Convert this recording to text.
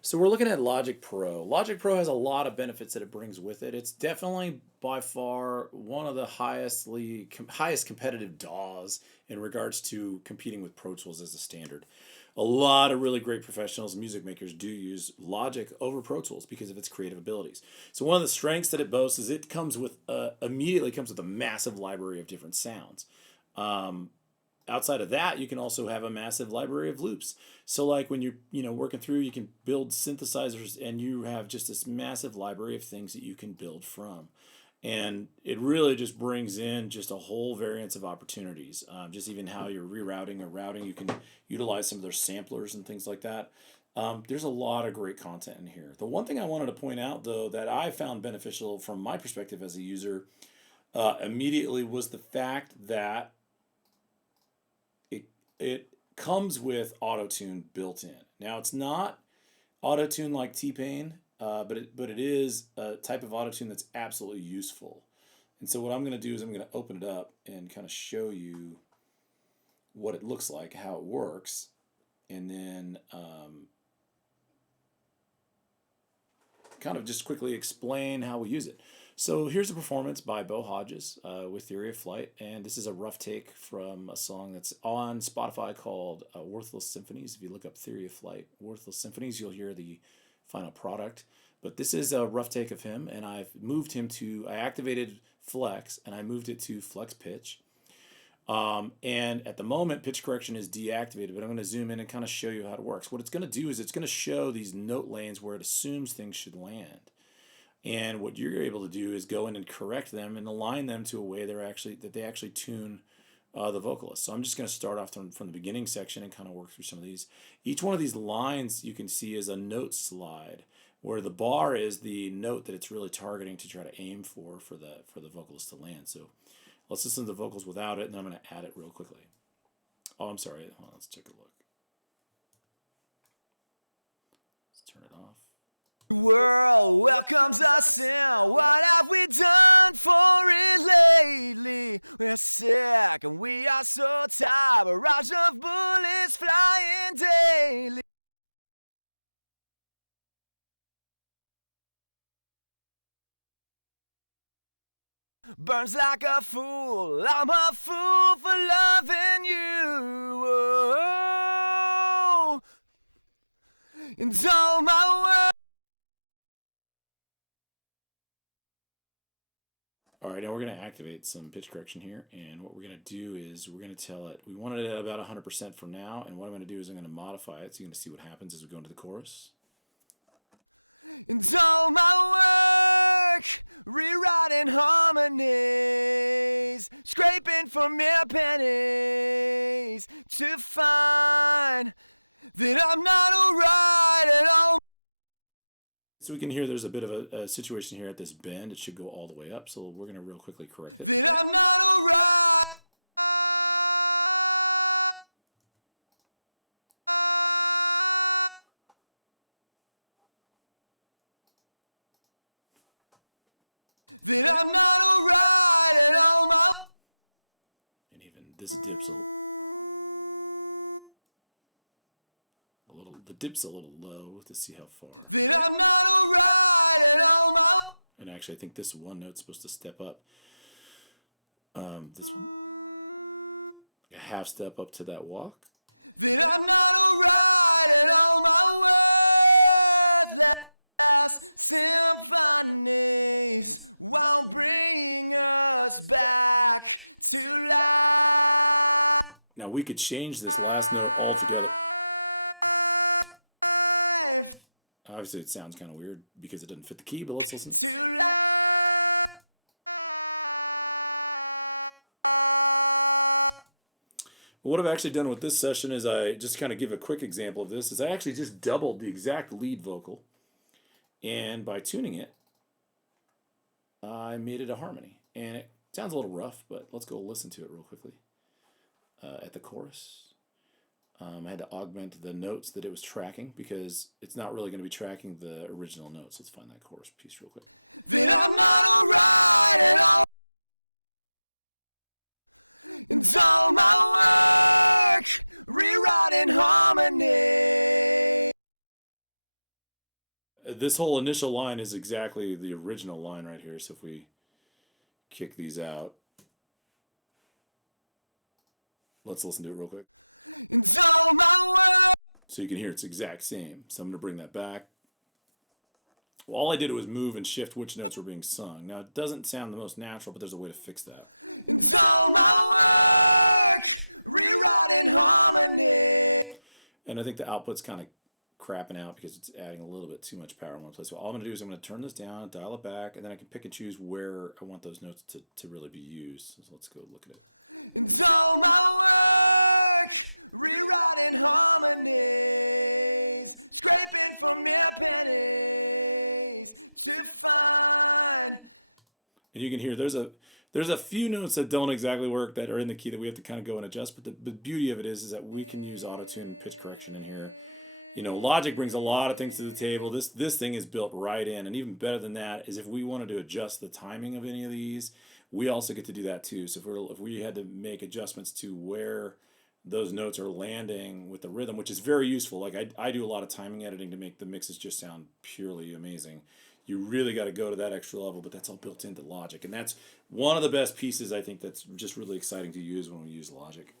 So we're looking at Logic Pro. Logic Pro has a lot of benefits that it brings with it. It's definitely by far one of the highest competitive DAWs in regards to competing with Pro Tools as a standard. A lot of really great professionals and music makers do use Logic over Pro Tools because of its creative abilities. So one of the strengths that it boasts is it comes with immediately comes with a massive library of different sounds. Um, Outside of that, you can also have a massive library of loops. So like when you're working through, you can build synthesizers, and you have just this massive library of things that you can build from. And it really just brings in just a whole variance of opportunities. Just even how you're rerouting or routing, you can utilize some of their samplers and things like that. There's a lot of great content in here. The one thing I wanted to point out, though, that I found beneficial from my perspective as a user immediately was the fact that it comes with auto tune built in. Now it's not auto tune like T-Pain, but it is a type of auto tune that's absolutely useful. And so what I'm going to do is I'm going to open it up and kind of show you what it looks like, how it works, and then kind of just quickly explain how we use it. So here's a performance by Bo Hodges with Theory of Flight, and this is a rough take from a song that's on Spotify called Worthless Symphonies. If you look up Theory of Flight, Worthless Symphonies, you'll hear the final product. But this is a rough take of him, and I activated Flex, and I moved it to Flex Pitch. And at the moment, pitch correction is deactivated, but I'm going to zoom in and kind of show you how it works. What it's going to do is it's going to show these note lanes where it assumes things should land. And what you're able to do is go in and correct them and align them to a way that they actually tune the vocalist. So I'm just going to start off from the beginning section and kind of work through some of these. Each one of these lines you can see is a note slide, where the bar is the note that it's really targeting to try to aim for the vocalist to land. So let's listen to the vocals without it, and then I'm going to add it real quickly. Oh, I'm sorry. Hold on, let's take a look. Let's turn it off. The world welcomes us in. What have we done for it lately? We're sick and we are so tired. A barrage of bullets flying daily. Burns like a fool. I'm a fool for loving you. Oh, and all my world. All right, now we're going to activate some pitch correction here, and what we're going to do is we're going to tell it we want it at about 100% for now, and what I'm going to do is I'm going to modify it, so you're going to see what happens as we go into the chorus. And all my work, rewriting harmonies, scraping for mere pennies, to find that I'm not alright at all. So we can hear there's a bit of a situation here at this bend. It should go all the way up, so we're going to real quickly correct it. That I'm not alright. That I'm not alright at all, my. And even this dip's the dip's a little low to see how far. That I'm not alright at all, my. And actually, I think this one note's supposed to step up. This like a half step up to that walk. That I'm not alright at all, my worthless symphonies won't bring us back to life. Now we could change this last note altogether. Obviously, it sounds kind of weird because it doesn't fit the key, but let's listen. To life. What I've actually done with this session is I just kind of give a quick example of this. Is I actually just doubled the exact lead vocal, and by tuning it, I made it a harmony. And it sounds a little rough, but let's go listen to it real quickly. At the chorus. I had to augment the notes that it was tracking because it's not really going to be tracking the original notes. Let's find that chorus piece real quick. That I'm not alright at all. And all my work, rewriting harmony. This whole initial line is exactly the original line right here. So if we kick these out, let's listen to it real quick. And all my world. So you can hear it's the exact same. So I'm going to bring that back. Well, all I did was move and shift which notes were being sung. Now, it doesn't sound the most natural, but there's a way to fix that. And all my work, rewriting harmony. And I think the output's kind of crapping out because it's adding a little bit too much power in one place. So all I'm going to do is I'm going to turn this down, dial it back, and then I can pick and choose where I want those notes to really be used. So let's go look at it. And all my work, rewriting harmonies, scraping for mere pennies to find. And you can hear there's a few notes that don't exactly work that are in the key that we have to kind of go and adjust. But the beauty of it is that we can use auto-tune and pitch correction in here. You know, Logic brings a lot of things to the table. This thing is built right in. And even better than that is if we wanted to adjust the timing of any of these, we also get to do that too. So if we had to make adjustments to where those notes are landing with the rhythm, which is very useful. Like I do a lot of timing editing to make the mixes just sound purely amazing. You really got to go to that extra level, but that's all built into Logic. And that's one of the best pieces I think that's just really exciting to use when we use Logic.